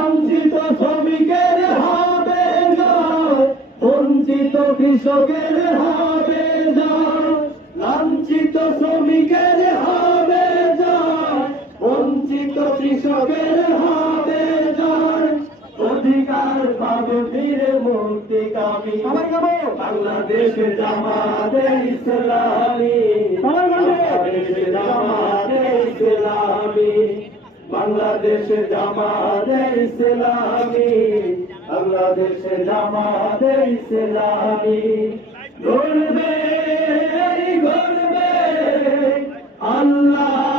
বঞ্চিত শ্রমিকের হবে জয়, বঞ্চিত কৃষকের হবে জয়, লাঞ্ছিত শ্রমিকের হবে জয়, বঞ্চিত কৃষকের হবে জয়। অধিকার পাবে ফিরে মুক্তিকামী বাংলাদেশ জামাতে ইসলামী, বাংলাদেশ জামাতে ইসলামী, বাংলাদেশ জামাতে ইসলামী, বাংলাদেশ জামাতে ইসলামী। গড়বে গড়বে আল্লাহ